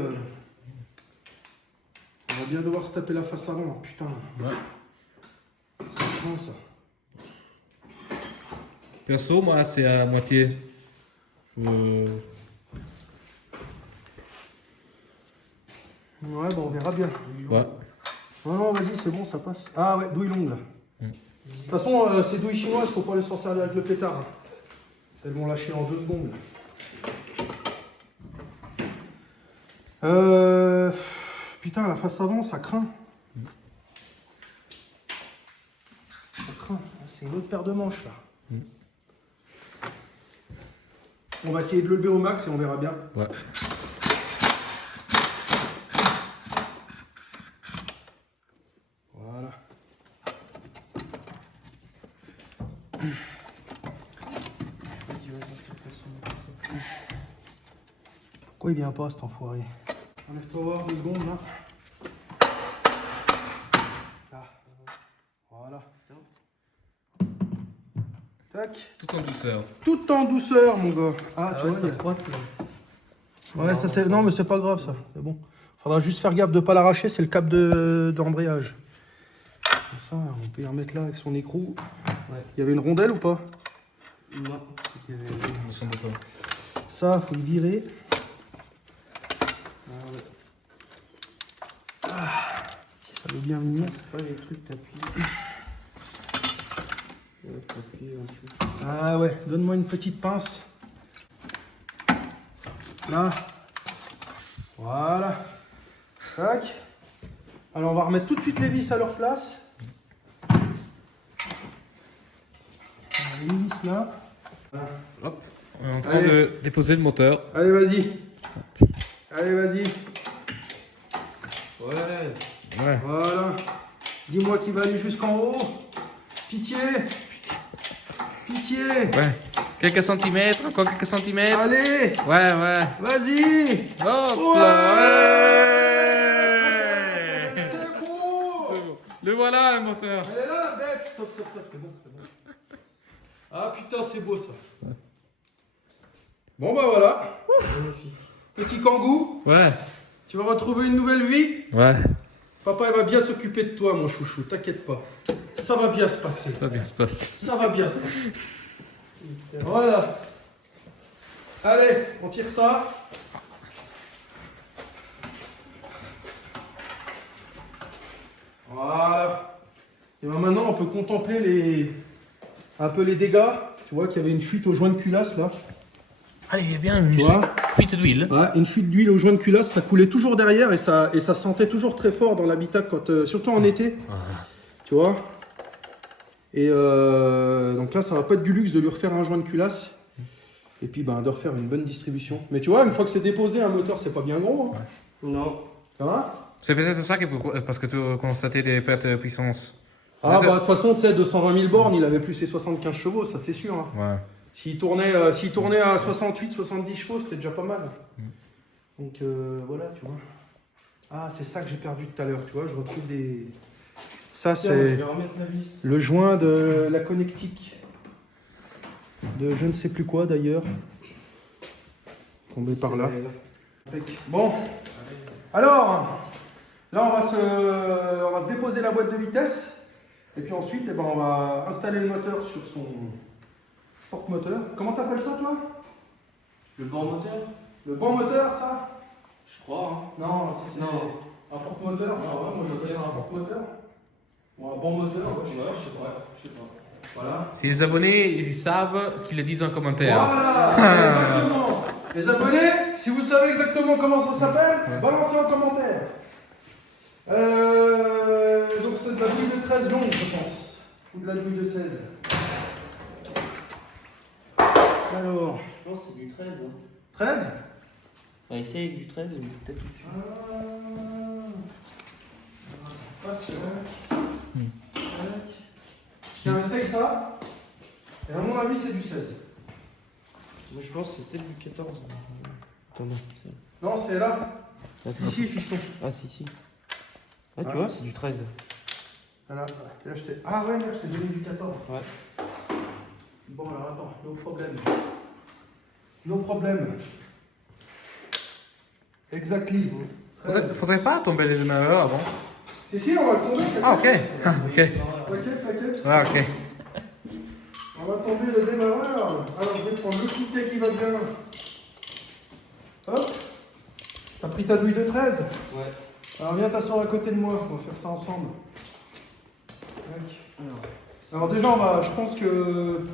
On va bien devoir se taper la face avant, putain. Ouais. C'est grand, ça. Perso, moi, c'est à moitié. Ouais, bon, on verra bien. Ouais. Non, non, vas-y, c'est bon, ça passe. Ah ouais, douille longue, là. De toute façon, ces douilles chinoises, faut pas les s'en servir avec le pétard. Hein. Elles vont lâcher en 2 secondes. Putain, la face avant, ça craint. Ça craint. C'est une autre paire de manches, là. On va essayer de le lever au max et on verra bien. Ouais. Voilà. Pourquoi il vient pas cet enfoiré? Enlève-toi voir 2 secondes là. Là. Voilà. Tac. Tout en douceur. Tout en douceur, mon gars. Ah, tu ouais, vois, ça il y a- frotte. Là. Ouais, ça c'est. Non, mais c'est pas grave ça. C'est bon. Faudra juste faire gaffe de pas l'arracher, c'est le cap d'embrayage. Comme ça, on peut y remettre là avec son écrou. Ouais. Il y avait une rondelle ou pas? Non, c'est qu'il y avait- Il me semble pas. Ça, faut le virer. Ah ouais. Si ça veut bien venir. C'est pas les trucs t'appuies. Ouais, faut appuyer en dessous. Ah ouais, donne-moi une petite pince. Là. Voilà. Tac. Alors on va remettre tout de suite les vis à leur place. Les vis là. Hop. On est en train Allez. de déposer le moteur. Allez, vas-y. Allez, vas-y. Ouais. Ouais. Voilà. Dis-moi qui va aller jusqu'en haut. Pitié. Pitié. Ouais. Quelques centimètres, encore quelques centimètres. Allez. Ouais, ouais. Vas-y. Hop Ouais. là. Ouais. C'est beau. C'est bon. Le voilà, le moteur. Elle est là la bête. Stop, stop, stop. C'est bon, c'est bon. Ah putain, c'est beau ça. Bon bah voilà. Magnifique. Petit kangou. Ouais. Tu vas retrouver une nouvelle vie. Ouais. Papa, il va bien s'occuper de toi, mon chouchou. T'inquiète pas. Ça va bien se passer. Ça va bien se passer. Ça va bien se passer. Voilà. Allez, on tire ça. Voilà. Et ben maintenant, on peut contempler un peu les dégâts. Tu vois qu'il y avait une fuite au joint de culasse là. Ah, il y a bien une Tu vois fuite d'huile. Ouais, une fuite d'huile au joint de culasse, ça coulait toujours derrière et ça sentait toujours très fort dans l'habitacle, surtout en été. Tu vois. Et donc là, ça va pas être du luxe de lui refaire un joint de culasse. Et puis de refaire une bonne distribution. Mais tu vois, une fois que c'est déposé, un moteur, c'est pas bien gros. Hein. Non. Ça va? C'est peut-être ça parce que tu constatais des pertes de puissance. Ah bah de toute façon, tu sais, 220 000 bornes, il avait plus ses 75 chevaux, ça c'est sûr. Hein. Ouais. S'il tournait à 68, 70 chevaux, c'était déjà pas mal. Donc voilà, tu vois. Ah, c'est ça que j'ai perdu tout à l'heure, tu vois, je retrouve des... Ça, Tiens, je c'est vais remettre la vis. le joint de la connectique. De je ne sais plus quoi d'ailleurs. Tombé par là. Bon, alors, là on va se déposer la boîte de vitesse. Et puis ensuite, eh ben, on va installer le moteur sur son porte-moteur. Comment t'appelles ça toi? Le banc moteur? Le banc moteur ça? Je crois. Non, ça c'est Non. un porte-moteur. Ah ouais, moi j'appelle ça un porte-moteur. Ou un banc moteur, ouais, je sais pas. Je sais pas. Voilà. Si les abonnés ils savent, qu'ils le disent en commentaire. Voilà, exactement. Les abonnés, si vous savez exactement comment ça s'appelle, balancez en commentaire. Donc c'est de la douille de 13 longue, je pense. Ou de la douille de 16. Alors, Je pense que c'est du 13. Hein. 13 On va essayer avec du 13 ou peut-être du Pas sûr. Tiens, essaye ça. Et à mon avis, c'est du 16. Moi je pense que c'est peut-être du 14. Attends, Non, c'est là. Ici, fiston. Ah, c'est ici. Ah, tu Ah. vois, c'est du 13. Voilà. Et là, ah ouais, là, je t'ai donné du 14. Ouais. Bon, alors attends, nos problèmes. Nos problèmes. Exactly. 13. Faudrait pas tomber les démarreurs avant. Si, on va le tomber. Ah, ok. Ah, ok. T'inquiète, t'inquiète. Ah, ok. On va tomber le démarreur. Alors, je vais prendre le cliquet qui va bien. Hop. T'as pris ta douille de 13? Ouais. Alors, viens t'asseoir à côté de moi. On va faire ça ensemble. Tac. Alors déjà, je pense que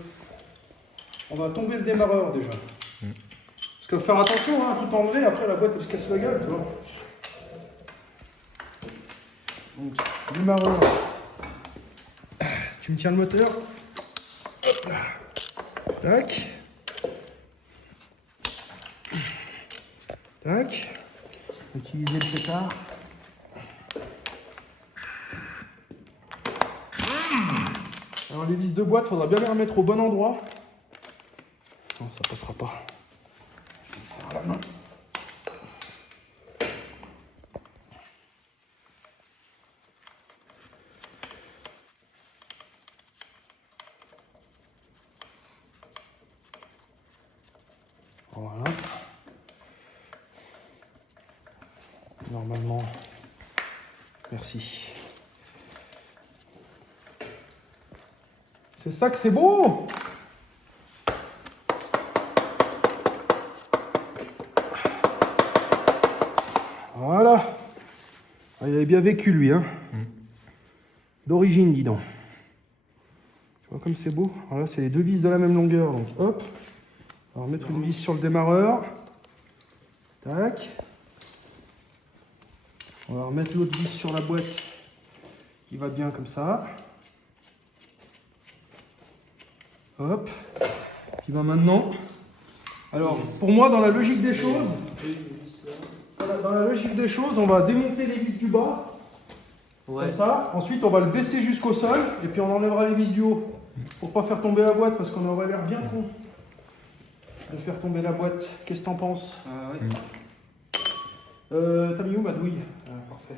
on va tomber le démarreur déjà. Parce que faire attention, hein, tout enlever, après la boîte elle se casse la gueule, tu vois. Donc, démarreur. Tu me tiens le moteur. Hop là. Tac. Tac. Utiliser le pétard. Alors les vis de boîte, faudra bien les remettre au bon endroit. Non, ça passera pas. Je vais le faire à la main. Normalement. Merci. C'est ça que c'est beau! Voilà. Ah, il avait bien vécu lui, hein. D'origine, dis donc. Tu vois comme c'est beau. Voilà, c'est les deux vis de la même longueur. Donc hop. On va mettre une vis sur le démarreur. Tac. On va remettre l'autre vis sur la boîte qui va bien comme ça. Hop. Qui va maintenant. Alors, pour moi, dans la logique des choses, on va démonter les vis du bas. Ouais. Comme ça. Ensuite, on va le baisser jusqu'au sol et puis on enlèvera les vis du haut. Pour pas faire tomber la boîte parce qu'on aurait l'air bien con de faire tomber la boîte. Qu'est-ce que t'en penses? Ouais. T'as mis où ma douille? Parfait.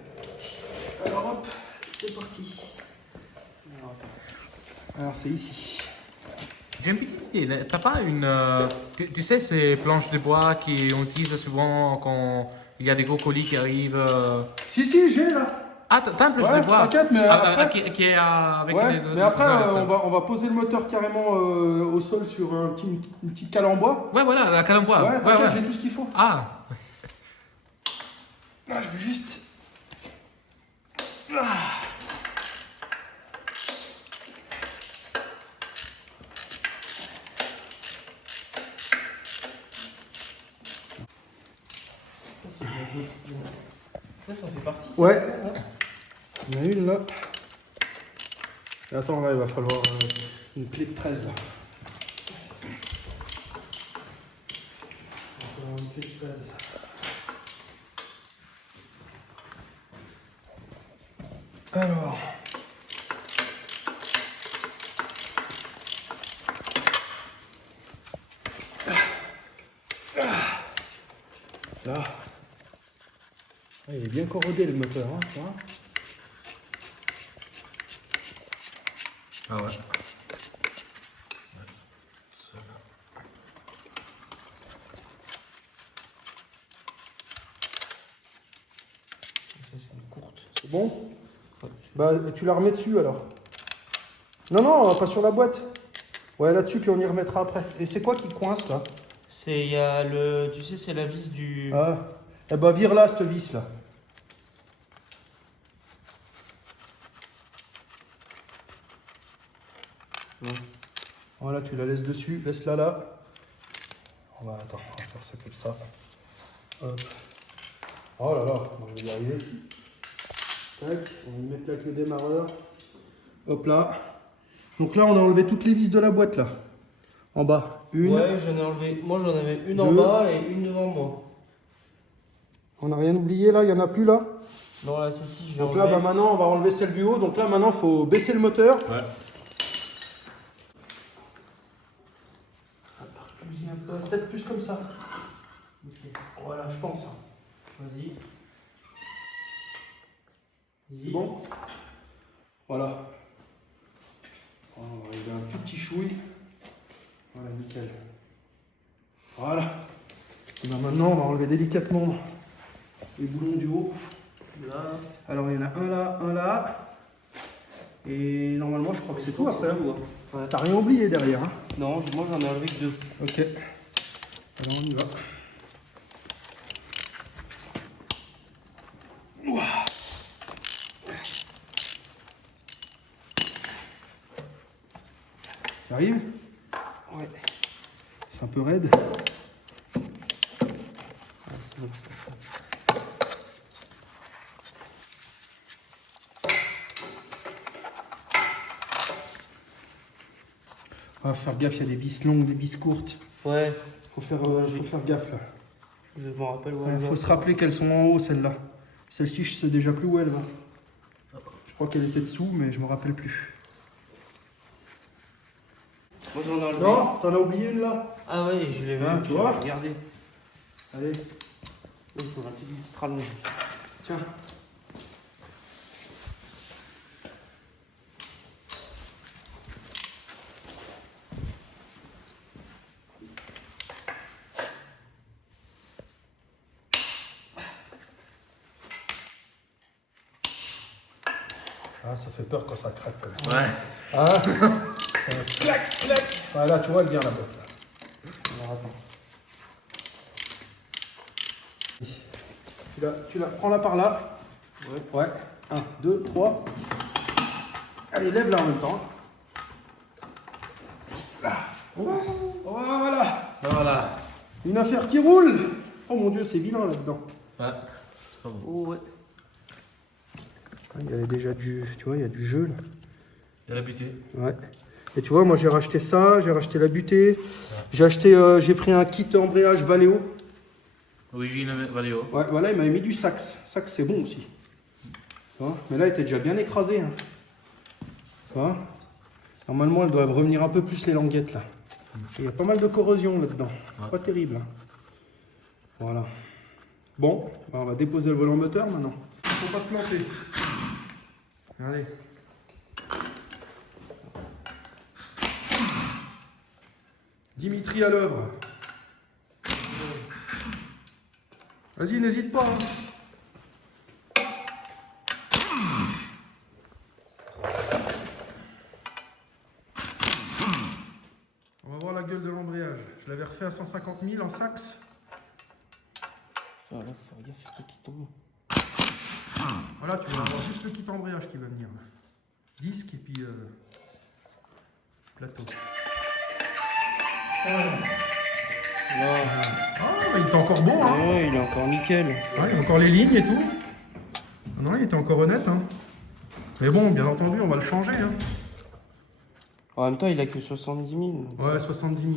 Alors hop, c'est parti. Alors c'est ici. J'ai une petite idée. T'as pas une. Tu sais, ces planches de bois qu'on utilise souvent quand il y a des gros colis qui arrivent. Si, j'ai là. Ah, t'as un planche Ouais, de bois t'inquiète, mais après... qui est avec Ouais, des mais après, des- on va poser le moteur carrément au sol sur une petite cale en bois. Ouais, voilà, la cale en bois. Ouais, t'inquiète, j'ai tout ce qu'il faut. Ah, Là, je vais juste... Ça fait partie. Ouais. Il y en a une là. Et attends, là, il va falloir une clé de 13 là. Il va falloir une clé de 13. Alors. Là. Ah, il est bien corrodé le moteur, hein, tu vois. ah ouais. Ça, c'est une courte. C'est bon? Bah, tu la remets dessus alors. Non, pas sur la boîte. Ouais, là-dessus, puis on y remettra après. Et c'est quoi qui coince là? Il y a le. Tu sais, c'est la vis du. Ah, eh bah, vire là, cette vis là. Voilà, tu la laisses dessus, laisse-la là. On va faire ça comme ça. Hop. Oh là là, moi je vais y arriver. Tac, on va y mettre là avec le démarreur. Hop là. Donc là, on a enlevé toutes les vis de la boîte là. En bas, une. Ouais, j'en ai enlevé. Moi, j'en avais une en Deux. bas et une devant moi. On n'a rien oublié là, il n'y en a plus là. Non, là, celle-ci, je vais Donc là, enlever. bah, maintenant, on va enlever celle du haut. Donc là, maintenant, il faut baisser le moteur. Ouais. Peut-être plus comme ça. Ok. Voilà, je pense. Vas-y. Vas-y. Bon. Voilà. On va arriver à un tout petit chouille. Voilà, nickel. Voilà. Et ben maintenant, on va enlever délicatement les boulons du haut. Là. Alors, il y en a un là. Et normalement, je crois que c'est tout après. Ouais. T'as rien oublié derrière. Hein. Non, moi, j'en ai enlevé que deux. Ok. Alors, on y va. Ouah. Tu arrives? Ouais. C'est un peu raide. On va faire gaffe, il y a des vis longues, des vis courtes. Ouais. Faut faire gaffe là. Je me rappelle où Il elle va. faut se rappeler qu'elles sont en haut, celle-là. Celle-ci, je sais déjà plus où elle va. Je crois qu'elle était dessous, mais je me rappelle plus. Moi, j'en ai enlevé. Non, t'en as oublié une là? Ah ouais, je l'ai vu. Ah, tu vois? Regardez. Allez, Il faudra une petite rallonge. tiens. Ah, ça fait peur quand ça craque comme ça. Ouais. Ah, ça clac, clac. Ah, là, tu vois, elle vient la botte. Alors, attends. Tu la prends là par là. Ouais. 1, 2, 3. Allez, lève-la en même temps. Là. Voilà. Voilà. Une affaire qui roule. Oh mon Dieu, c'est vilain là-dedans. Ouais. C'est pas bon. Oh, ouais. Il y a déjà du, tu vois, il y a du jeu là. Il y a la butée. Ouais. Et tu vois, moi j'ai racheté ça, j'ai racheté la butée, j'ai pris un kit embrayage Valeo. Origine Valeo. Ouais, voilà, il m'avait mis du Sax. Sax, c'est bon aussi. Tu vois, mais là, elle était déjà bien écrasée. Hein. Tu vois, normalement, elles doivent revenir un peu plus les languettes là. Il y a pas mal de corrosion là-dedans. Ouais. Pas terrible. Hein. Voilà. Bon, bah, on va déposer le volant moteur maintenant. Faut pas te planter. Allez. Dimitri à l'œuvre. Vas-y, n'hésite pas. Hein. On va voir la gueule de l'embrayage. Je l'avais refait à 150 000 en Sax. Voilà, faut faire gaffe, il y a tout qui tombe. Voilà, tu vas avoir juste le kit embrayage qui va venir. Là. Disque et puis plateau. Là. Ah, bah, il était encore beau, hein. Ouais, il est encore nickel. Ouais, il y a encore les lignes et tout. Ah non, il était encore honnête, hein. Mais bon, bien entendu, on va le changer, hein. En même temps, il a que 70 000. Ouais, 70 000.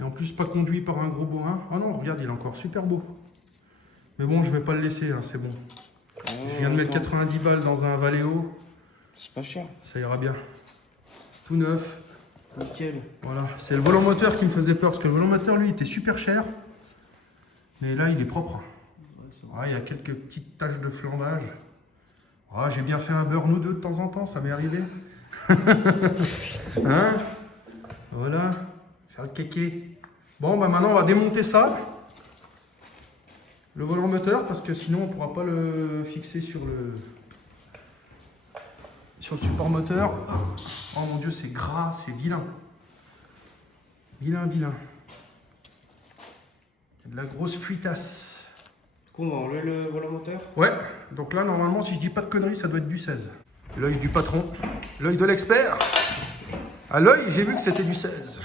Et en plus, pas conduit par un gros bourrin. Ah non, regarde, il est encore super beau. Mais bon, je vais pas le laisser, hein, c'est bon. Je viens de mettre 90 balles dans un Valeo. C'est pas cher. Ça ira bien. Tout neuf. Nickel. Voilà. C'est le volant moteur qui me faisait peur. Parce que le volant moteur, lui, était super cher. Mais là, il est propre. Ouais, c'est bon. Ouais, il y a quelques petites taches de flambage. Ouais, j'ai bien fait un burn ou deux de temps en temps, ça m'est arrivé. Hein? Voilà. Faire le kéké. Bon, bah maintenant, on va démonter ça. Le volant moteur, parce que sinon, on ne pourra pas le fixer sur le support moteur. Oh mon Dieu, c'est gras, c'est vilain. Vilain, vilain. Il y a de la grosse fuitasse. Du coup, on va enlever le volant moteur. Ouais, donc là, normalement, si je dis pas de conneries, ça doit être du 16. L'œil du patron, l'œil de l'expert. À l'œil, j'ai vu que c'était du 16.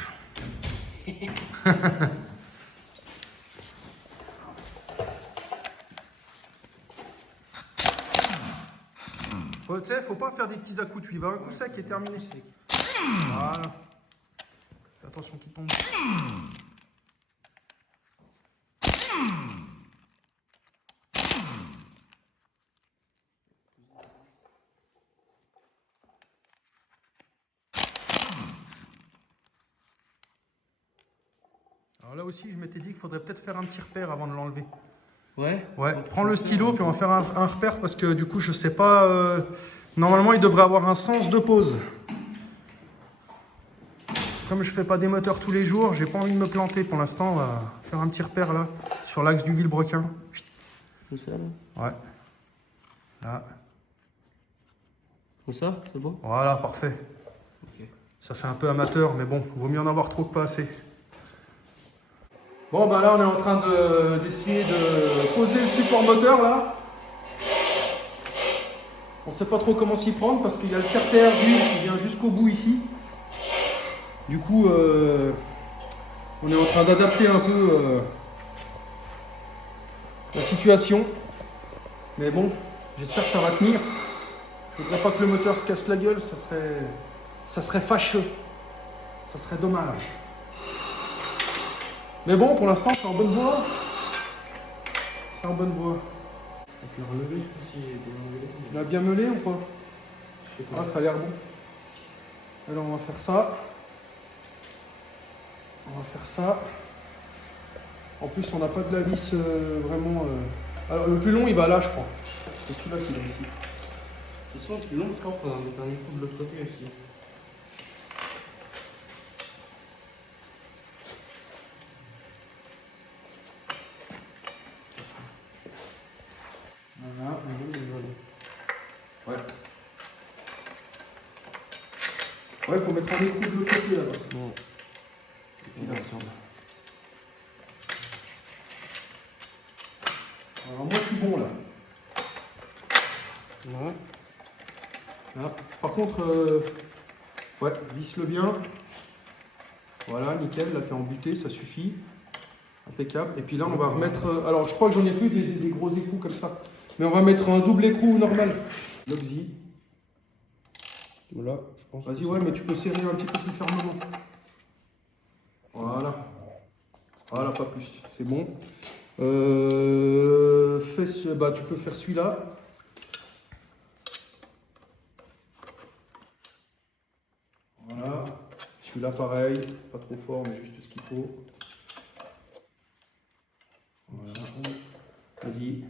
Tu sais, faut pas faire des petits à-coups de cuivre. Un coup sec et terminé. Voilà. Fais attention qu'il tombe. Alors là aussi, je m'étais dit qu'il faudrait peut-être faire un petit repère avant de l'enlever. Ouais. Ouais, prends le stylo puis on va faire un repère parce que du coup je sais pas. Normalement il devrait avoir un sens de pause. Comme je fais pas des moteurs tous les jours, j'ai pas envie de me planter pour l'instant. On va faire un petit repère là sur l'axe du Villebrequin. Comme ça, là. Ouais. Là. Comme ça, c'est bon. Voilà, parfait. Ok. Ça fait un peu amateur, mais bon, vaut mieux en avoir trop que pas assez. Bon, ben là, on est en train d'essayer de poser le support moteur, là. On sait pas trop comment s'y prendre, parce qu'il y a le carter d'huile qui vient jusqu'au bout ici. Du coup, on est en train d'adapter un peu la situation. Mais bon, j'espère que ça va tenir. Je voudrais pas que le moteur se casse la gueule, ça serait fâcheux. Ça serait dommage. Mais bon, pour l'instant, c'est en bonne voie. C'est en bonne voie. On peut le relever. Il a bien meulé ou pas? Ah, ça a l'air bon. Alors, on va faire ça. On va faire ça. En plus, on n'a pas de la vis vraiment... Alors, le plus long, il va là, je crois. C'est celui-là qui va ici. De toute façon, le plus long, je crois qu'il faudra mettre un écrou de l'autre côté aussi. Voilà. Ouais. Ouais, faut mettre un écrou de l'autre côté là-bas. Bon. Alors moi je suis bon là. Voilà. Là. Par contre, ouais, visse-le bien. Voilà, nickel, là t'es embuté, ça suffit. Impeccable. Et puis là on va remettre. Alors je crois que j'en ai plus des gros écrous comme ça. Mais on va mettre un double écrou normal. Loxy. Voilà, je pense. Vas-y, ouais, mais tu peux serrer un petit peu plus fermement. Voilà. Voilà, pas plus. C'est bon. Bah, tu peux faire celui-là. Voilà. Celui-là, pareil. Pas trop fort, mais juste ce qu'il faut. Voilà. Vas-y.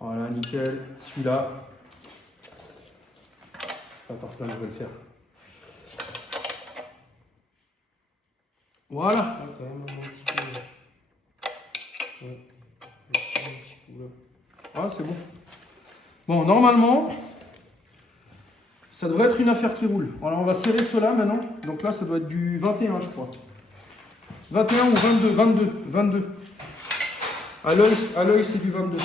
Voilà, nickel. Celui-là. Attends, là, je vais le faire. Voilà. Ah, quand même un petit peu. Ouais. Un petit coup là. Ah, c'est bon. Bon, normalement, ça devrait être une affaire qui roule. Alors, on va serrer cela maintenant. Donc là, ça doit être du 21, je crois. 21 ou 22. À l'œil, c'est du 22.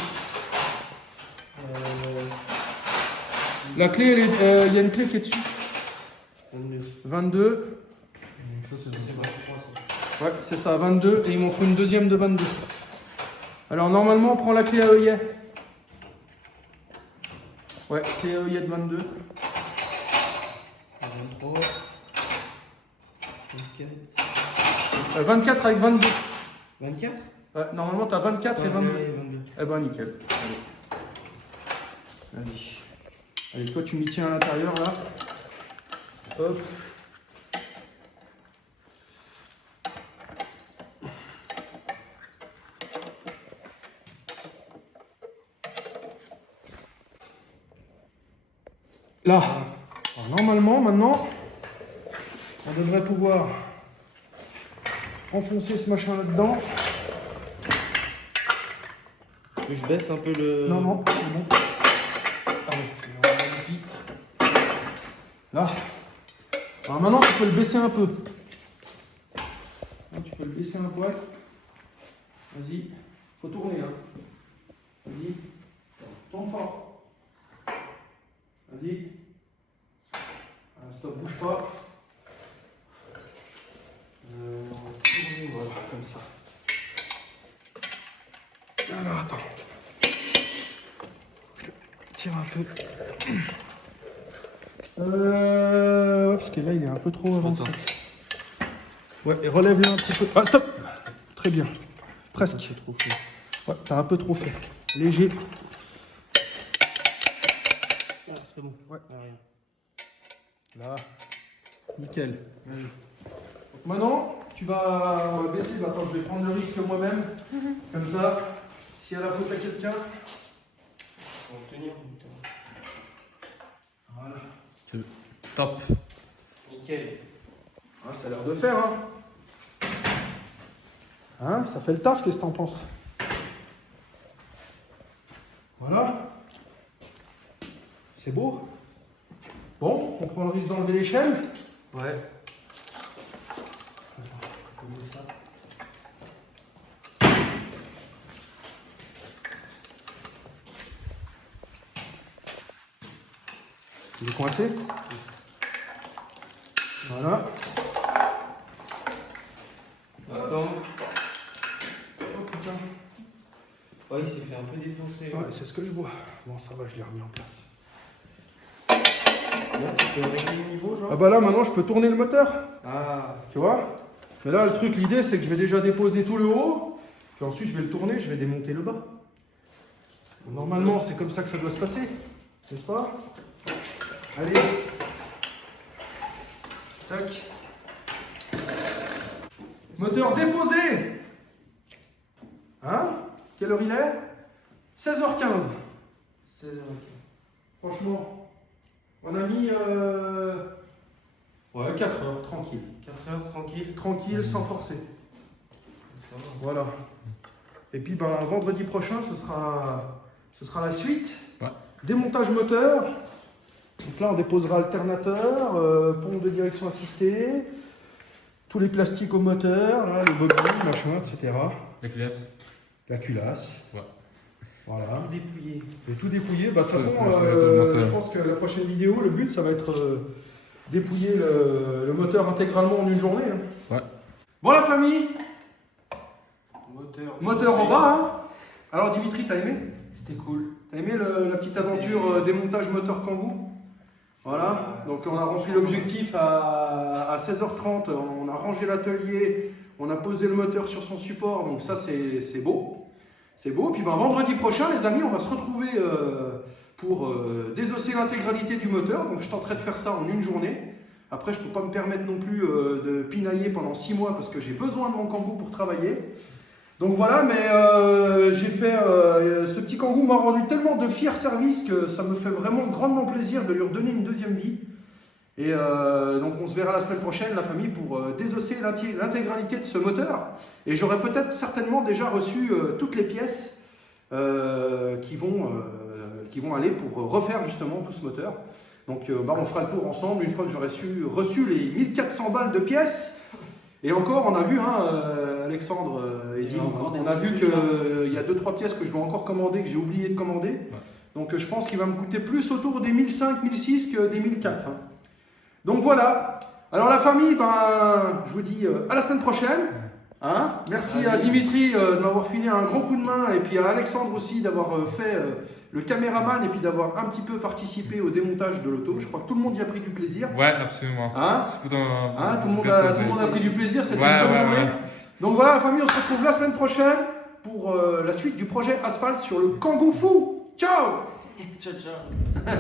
La clé, il y a une clé qui est dessus. 22. Ça, c'est 23, ça. Ouais, c'est ça, 22. Et il m'en faut une deuxième de 22. Alors, normalement, on prend la clé à œillet. Ouais, clé à œillet de 22. 23. 24. 24 avec 22. 24. Ouais, normalement, tu as 24 et 22. 22. Eh ben, nickel. Allez. Vas-y. Allez, toi, tu m'y tiens à l'intérieur, là. Hop. Là. Alors, normalement, maintenant, on devrait pouvoir enfoncer ce machin là-dedans. Je baisse un peu le. Non, c'est bon. Allez, là. Alors maintenant, tu peux le baisser un peu. Là, tu peux le baisser un poil. Vas-y. Faut tourner, hein. Vas-y. Tourne fort. Vas-y. Stop, bouge pas. Voilà, comme ça. Alors, attends. Tire un peu. Ouais, parce que là, il est un peu trop avancé. Ouais, et relève-le un petit peu. Ah, stop. Très bien. Presque. C'est trop fait. Ouais, t'as un peu trop fait. Léger. Ah, c'est bon. Ouais. Ah, rien. Là. Nickel. Donc maintenant, on va baisser. Bah, attends, je vais prendre le risque moi-même. Comme ça, s'il y a la faute à quelqu'un. On va tenir. Putain. Voilà. Top. Nickel. Ah, ça a l'air de faire, hein. Hein, ça fait le taf, qu'est-ce que t'en penses? Voilà. C'est beau. Bon, on prend le risque d'enlever les chaînes. Ouais. Ça. Il est coincé. Voilà. Attends. Oh putain. Ouais, il s'est fait un peu défoncer. Ouais, c'est ce que je vois. Bon, ça va, je l'ai remis en place. Là, tu peux régler le niveau, genre. Ah bah là, maintenant, je peux tourner le moteur. Ah. Tu vois? Mais là, le truc, l'idée, c'est que je vais déjà déposer tout le haut. Puis ensuite, je vais le tourner, je vais démonter le bas. Normalement, c'est comme ça que ça doit se passer. N'est-ce pas? Allez. Tac. Moteur déposé. Hein? Quelle heure il est? 16h15. 16h. Franchement, on a mis ouais, 4 heures, tranquille. 4 heures, tranquille. Tranquille, sans forcer. Ça va. Voilà. Et puis ben, vendredi prochain, ce sera la suite. Ouais. Démontage moteur. Donc là, on déposera alternateur, pompe de direction assistée, tous les plastiques au moteur, là, les bobines, machin, etc. La culasse. La culasse. Ouais. Voilà. Tout dépouillé. Et tout dépouillé. Bah, de toute façon, le moteur. je pense que la prochaine vidéo, le but, ça va être dépouiller le moteur intégralement en une journée. Hein. Ouais. Bon, la famille, moteur en bas. bas. Hein. Alors, Dimitri, t'as aimé? C'était cool. T'as aimé la petite aventure démontage moteur Kangoo? Voilà, donc on a rempli l'objectif à 16h30, on a rangé l'atelier, on a posé le moteur sur son support, donc ça c'est beau. C'est beau, puis ben, vendredi prochain les amis, on va se retrouver pour désosser l'intégralité du moteur, donc je tenterai de faire ça en une journée. Après je ne peux pas me permettre non plus de pinailler pendant 6 mois parce que j'ai besoin de mon Kangoo pour travailler. Donc voilà, mais j'ai fait, ce petit Kangoo m'a rendu tellement de fiers services que ça me fait vraiment grandement plaisir de lui redonner une deuxième vie. Et donc on se verra la semaine prochaine, la famille, pour désosser l'intégralité de ce moteur. Et j'aurai peut-être certainement déjà reçu toutes les pièces qui vont aller pour refaire justement tout ce moteur. Donc bah, on fera le tour ensemble une fois que j'aurai reçu les 1400 balles de pièces. Et encore, on a vu, hein, Alexandre et Dean, on a vu qu'il y a 2-3 pièces que je dois encore commander, que j'ai oublié de commander. Ouais. Donc je pense qu'il va me coûter plus autour des 1500, 1600 que des 1400. Hein. Donc voilà. Alors la famille, ben, je vous dis à la semaine prochaine. Hein. Merci à Dimitri de m'avoir filé un gros coup de main et puis à Alexandre aussi d'avoir fait le caméraman et puis d'avoir un petit peu participé au démontage de l'auto. Je crois que tout le monde y a pris du plaisir. Ouais, absolument. Hein, tout le monde a pris du plaisir, c'était une bonne journée. Ouais. Donc voilà la famille, on se retrouve la semaine prochaine pour la suite du projet Asphalte sur le Kangoo Fou. Ciao. Ciao, ciao.